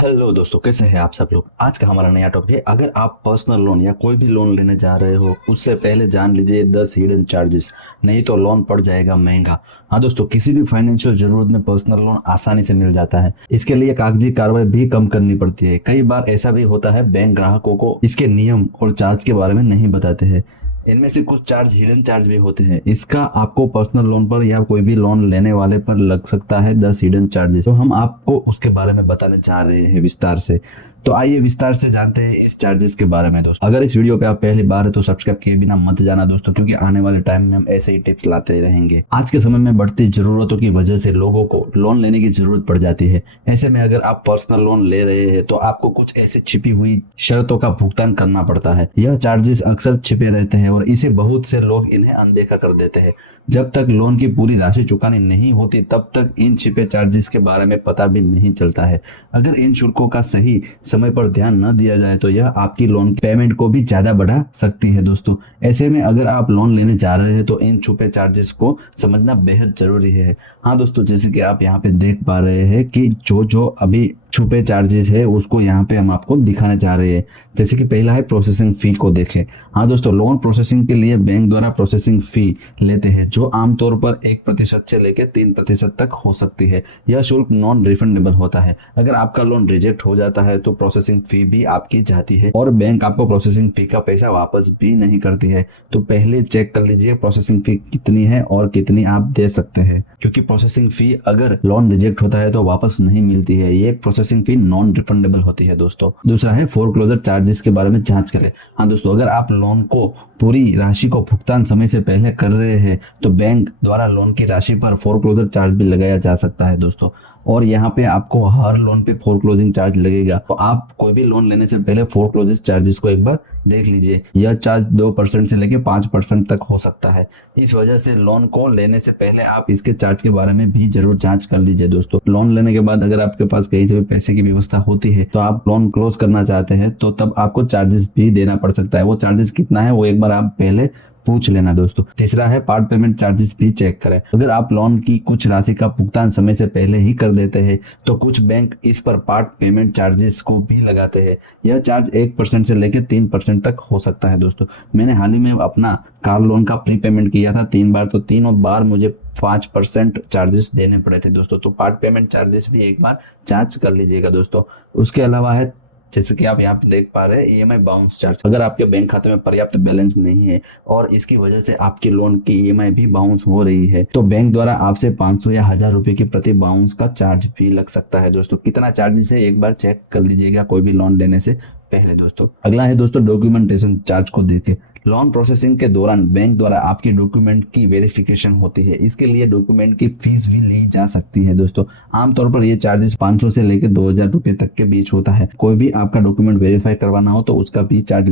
Hello दोस्तों, कैसे हैं आप सब लोग। आज का हमारा नया टॉपिक है, अगर आप पर्सनल लोन या कोई भी लोन लेने जा रहे हो उससे पहले जान लीजिए 10 हिडन चार्जेस, नहीं तो लोन पड़ जाएगा महंगा। हाँ दोस्तों, किसी भी फाइनेंशियल जरूरत में पर्सनल लोन आसानी से मिल जाता है। इसके लिए कागजी कार्रवाई भी कम करनी पड़ती है। कई बार ऐसा भी होता है बैंक ग्राहकों को इसके नियम और चार्ज के बारे में नहीं बताते हैं। इनमें से कुछ चार्ज हिडन चार्ज भी होते हैं। इसका आपको पर्सनल लोन पर या कोई भी लोन लेने वाले पर लग सकता है 10 हिडन चार्जेस। तो हम आपको उसके बारे में बताने जा रहे हैं विस्तार से। तो आइए विस्तार से जानते हैं इस चार्जेस के बारे में दोस्तों। अगर इस वीडियो पे आप पहली बार है तो सब्सक्राइब किए बिना मत जाना दोस्तों, क्योंकि आने वाले टाइम में हम ऐसे ही टिप्स लाते रहेंगे। आज के समय में बढ़ती जरूरतों की वजह से लोगों को लोन लेने की जरूरत पड़ जाती है। ऐसे में अगर आप पर्सनल लोन ले रहे हैं तो आपको कुछ ऐसी छिपी हुई शर्तों का भुगतान करना पड़ता है। यह चार्जेस अक्सर छिपे रहते हैं और इसे बहुत से लोग इन्हें अनदेखा कर देते हैं। जब तक लोन की पूरी राशि चुकानी नहीं होती तब तक इन छिपे चार्जेस के बारे में पता भी नहीं चलता है। अगर इन शुल्कों का सही समय पर ध्यान न दिया जाए तो यह आपकी लोन पेमेंट को भी ज्यादा बढ़ा सकती है दोस्तों। ऐसे में अगर आप लोन लेने जा रहे हैं तो इन छुपे चार्जेस को समझना बेहद जरूरी है। हाँ दोस्तों, जैसे कि आप यहाँ पे देख पा रहे हैं कि जो जो अभी छुपे चार्जेस है उसको यहाँ पे हम आपको दिखाने जा रहे हैं। जैसे कि पहला है प्रोसेसिंग फी को देखें। हाँ दोस्तों, लोन प्रोसेसिंग के लिए बैंक द्वारा प्रोसेसिंग फी लेते हैं, जो आमतौर पर 1% से लेकर 3% तक हो सकती है। यह शुल्क नॉन रिफंडेबल होता है। अगर आपका लोन रिजेक्ट हो जाता है तो प्रोसेसिंग फी भी आपकी जाती है और बैंक आपको प्रोसेसिंग फी का पैसा वापस भी नहीं करती है। तो पहले चेक कर लीजिए प्रोसेसिंग फी कितनी है और कितनी आप दे सकते हैं, क्योंकि प्रोसेसिंग फी अगर लोन रिजेक्ट होता है तो वापस नहीं मिलती है। ये प्रोसेसिंग फी नॉन रिफंडेबल होती है दोस्तों। दूसरा है फोरक्लोजर चार्जेस के बारे में जांच करें। हाँ दोस्तों, अगर आप लोन को पूरी राशि को भुगतान समय से पहले कर रहे हैं तो बैंक द्वारा लोन की राशि पर फोरक्लोजर चार्ज भी लगाया जा सकता है दोस्तों। और यहाँ पे आपको हर लोन पे फोरक्लोजिंग चार्ज लगेगा। तो आप कोई भी लोन लेने से पहले फोरक्लोजर चार्जेस को एक बार देख लीजिए। यह चार्ज 2% से लेकर 5% तक हो सकता है। इस वजह से लोन को लेने से पहले आप इसके चार्ज के बारे में भी जरूर जांच कर लीजिए दोस्तों। लोन लेने के बाद अगर आपके पास कहीं से भी पैसे की व्यवस्था होती है तो आप लोन क्लोज करना चाहते हैं तो तब आपको चार्जेस भी देना पड़ सकता है। वो चार्जेस कितना है वो एक बार आप पहले पूछ लेना दोस्तों। तीसरा है पार्ट पेमेंट चार्जेस भी चेक करें। अगर आप लोन की कुछ राशि का भुगतान समय से पहले ही कर देते हैं तो कुछ बैंक इस पर पार्ट पेमेंट चार्जेस को भी लगाते हैं। यह चार्ज 1% से लेकर 3% तक हो सकता है दोस्तों। मैंने हाल ही में अपना कार लोन का प्री पेमेंट किया था 3 बार, तो तीनों बार मुझे 5% चार्जेस देने पड़े थे दोस्तों। तो पार्ट पेमेंट चार्जेस भी एक बार जांच कर लीजिएगा दोस्तों। उसके अलावा है, जैसे कि आप यहाँ पे देख पा रहे हैं, ईएमआई बाउंस चार्ज। अगर आपके बैंक खाते में पर्याप्त बैलेंस नहीं है और इसकी वजह से आपके लोन की ईएमआई भी बाउंस हो रही है तो बैंक द्वारा आपसे 500 या 1000 रुपए की प्रति बाउंस का चार्ज भी लग सकता है दोस्तों। कितना चार्जेस है एक बार चेक कर लीजिएगा कोई भी लोन लेने से पहले दोस्तों। अगला है दोस्तों डॉक्यूमेंटेशन चार्ज को देखें। लोन प्रोसेसिंग के दौरान बैंक द्वारा आपकी डॉक्यूमेंट की वेरिफिकेशन होती है। इसके लिए डॉक्यूमेंट की फीस भी ली जा सकती है दोस्तों। आमतौर पर ये चार्जेस 500 से लेकर 2000 रुपए तक के बीच होता है। कोई भी आपका डॉक्यूमेंट वेरीफाई करवाना हो तो उसका भी चार्ज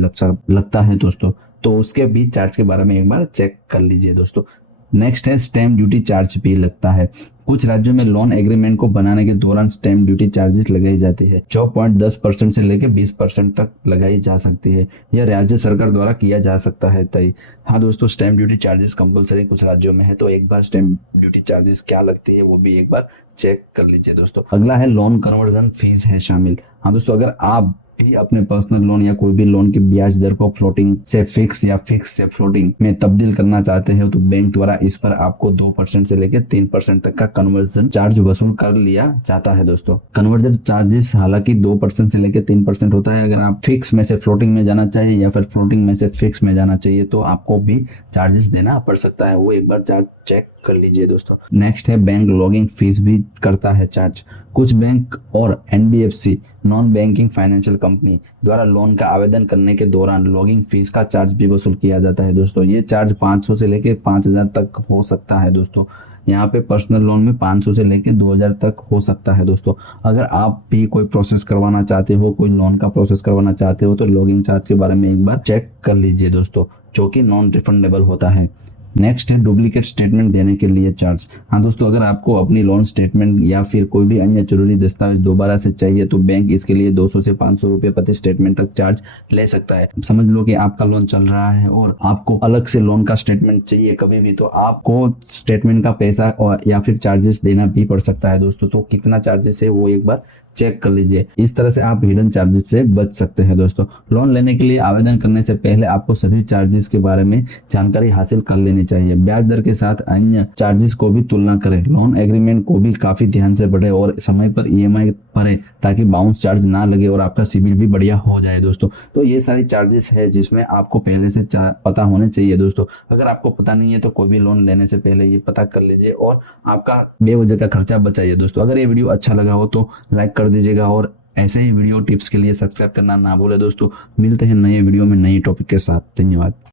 लगता है दोस्तों। तो उसके भी चार्ज के बारे में एक बार चेक कर लीजिए दोस्तों। नेक्स्ट है स्टैम्प ड्यूटी चार्ज भी लगता है। कुछ राज्यों में लोन एग्रीमेंट को बनाने के दौरान स्टैम्प ड्यूटी चार्जेस लगाई जाती है, जो 0.10% से लेकर 20% तक लगाई जा सकती है। यह राज्य सरकार द्वारा किया जा सकता है तय। हाँ दोस्तों, स्टैम्प ड्यूटी चार्जेस कंपलसरी कुछ राज्यों में है, तो एक बार स्टैम्प ड्यूटी चार्जेस क्या लगती है वो भी एक बार चेक कर लीजिए दोस्तों। अगला है लोन कन्वर्जन फीस है शामिल। हाँ दोस्तों, अगर आप भी अपने पर्सनल लोन या कोई भी लोन की ब्याज दर को फ्लोटिंग से फिक्स या फिक्स से फ्लोटिंग में तब्दील करना चाहते हैं तो बैंक द्वारा इस पर आपको 2% से लेकर 3% तक का कन्वर्जन चार्ज वसूल कर लिया जाता है दोस्तों। कन्वर्जन चार्जेस हालांकि 2% से लेकर 3% होता है। अगर आप फिक्स में से फ्लोटिंग में जाना चाहिए या फिर फ्लोटिंग में से फिक्स में जाना चाहिए तो आपको भी चार्जेस देना पड़ सकता है। वो एक बार चार्ज चेक कर लीजिए दोस्तों। नेक्स्ट है बैंक लॉगिंग फीस भी करता है चार्ज। कुछ बैंक और NBFC non banking financial company द्वारा लोन का आवेदन करने के दौरान लॉगिंग फीस का चार्ज भी वसूल किया जाता है दोस्तों। ये चार्ज 500 से लेकर 5000 तक हो सकता है दोस्तों। यहाँ पे पर्सनल लोन में 500 से लेकर 2000 तक हो सकता है दोस्तों। अगर आप भी कोई प्रोसेस करवाना चाहते हो, कोई लोन का प्रोसेस करवाना चाहते हो तो लॉगिंग चार्ज के बारे में एक बार चेक कर लीजिए दोस्तों, जो कि नॉन रिफंडेबल होता है। नेक्स्ट है डुप्लीकेट स्टेटमेंट देने के लिए चार्ज। हाँ दोस्तों, अगर आपको अपनी लोन स्टेटमेंट या फिर कोई भी अन्य जरूरी दस्तावेज दोबारा से चाहिए तो बैंक इसके लिए 200 से 500 रुपए प्रति स्टेटमेंट तक चार्ज ले सकता है। समझ लो कि आपका लोन चल रहा है और आपको अलग से लोन का स्टेटमेंट चाहिए कभी भी, तो आपको स्टेटमेंट का पैसा और या फिर चार्जेस देना भी पड़ सकता है दोस्तों। तो कितना चार्जेस है वो एक बार चेक कर लीजिए। इस तरह से आप हिडन चार्जेस से बच सकते हैं दोस्तों। लोन लेने के लिए आवेदन करने से पहले आपको सभी चार्जेस के बारे में जानकारी हासिल कर लेनी चाहिए। ब्याज दर के साथ अन्य चार्जेस को भी तुलना करें। लोन एग्रीमेंट को भी काफी ध्यान से पढ़े और समय पर ईएमआई भरें ताकि बाउंस चार्ज ना लगे और आपका सिबिल भी बढ़िया हो जाए दोस्तों। तो ये सारी चार्जेस है जिसमें आपको पहले से पता होने चाहिए दोस्तों। अगर आपको पता नहीं है तो कोई भी लोन लेने से पहले ये पता कर लीजिए और आपका बेवजह का खर्चा बचाइए दोस्तों। अगर ये वीडियो अच्छा लगा हो तो लाइक कर दीजिएगा और ऐसे ही वीडियो टिप्स के लिए सब्सक्राइब करना ना भूले दोस्तों। मिलते हैं नए वीडियो में नए टॉपिक के साथ। धन्यवाद।